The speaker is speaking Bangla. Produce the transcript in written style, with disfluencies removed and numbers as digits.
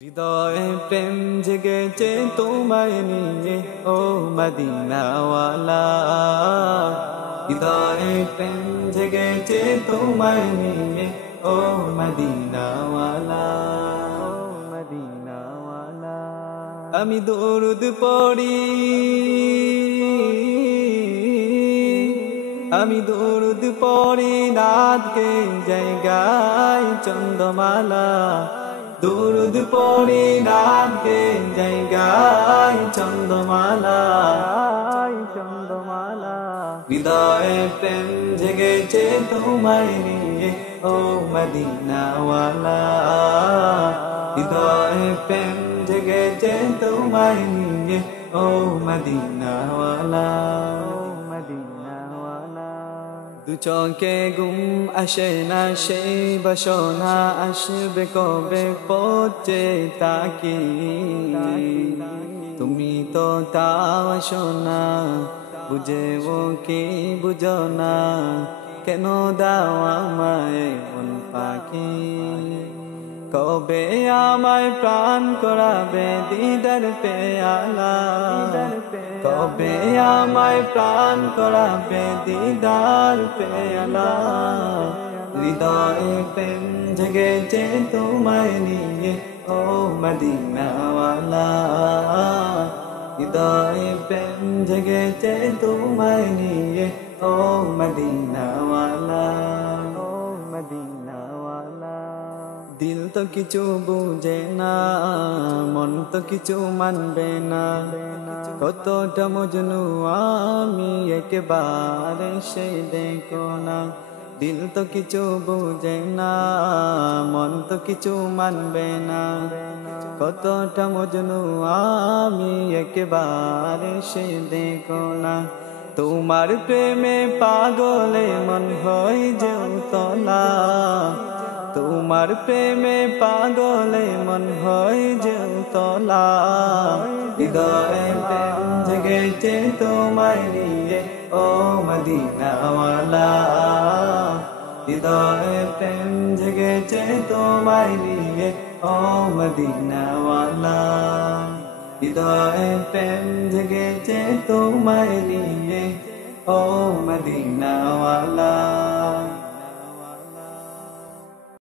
হৃদয়ে প্রেম জেগেছে তোমায় নিয়ে ও মদিনাওয়ালা। হৃদয়ে প্রেম জেগেছে তোমায় নিয়ে ও মদিনাওয়ালা। মদিনাওয়ালা আমি দরুদ পড়ি, আমি দরুদ পড়ি রাতকে জায়গায় চন্দ্রমালা। দরুদ পড়ি রাতকে জায়গায় চন্দ্রমালা। চন্দ্রমালা হৃদয়ে প্রেম জেগেছে তোমায় নিয়ে ও মদিনাওয়ালা। হৃদয়ে প্রেম জেগেছে তোমায় নিয়ে ও মদিনাওয়ালা। দু চোখে ঘুম আসে না সেই বাসনা আসবে কবে পথে তাকি। তুমি তো তাও আসো না, বুঝেও কি বুঝো না, কেন দাও আমায় মন পাখি। কবে আমায় প্রাণ করাবে দিদার পেয়ালা। কবে আমায় প্রাণ করাবে দিদার পেয়ালা। হৃদয়ে প্রেম জেগেছে তোমায় নিয়ে ও মদিনাওয়ালা। হৃদয়ে প্রেম জেগেছে তোমায় নিয়ে ও মদিনাওয়ালা। দিল তো কিছু বুঝে না, মন তো কিছু মানবে না, কতটা মজনু আমি একেবারে সে দেখো না। দিল তো কিছু বুঝে না, মন তো কিছু মানবে না, কতটা মজনু আমি একেবারে সে দেখো না। তোমার প্রেমে পাগলে মন হয় যে উতলা। তোমার প্রেমে পাগলে মন হয় যে উতলা। হৃদয়ে প্রেম জেগেছে তোমায় নিয়ে ও মদিনাওয়ালা। হৃদয়ে প্রেম জেগেছে তোমায় নিয়ে ও মদিনাওয়ালা। হৃদয়ে প্রেম জেগেছে তোমায় নিয়ে ও মদিনাওয়ালা।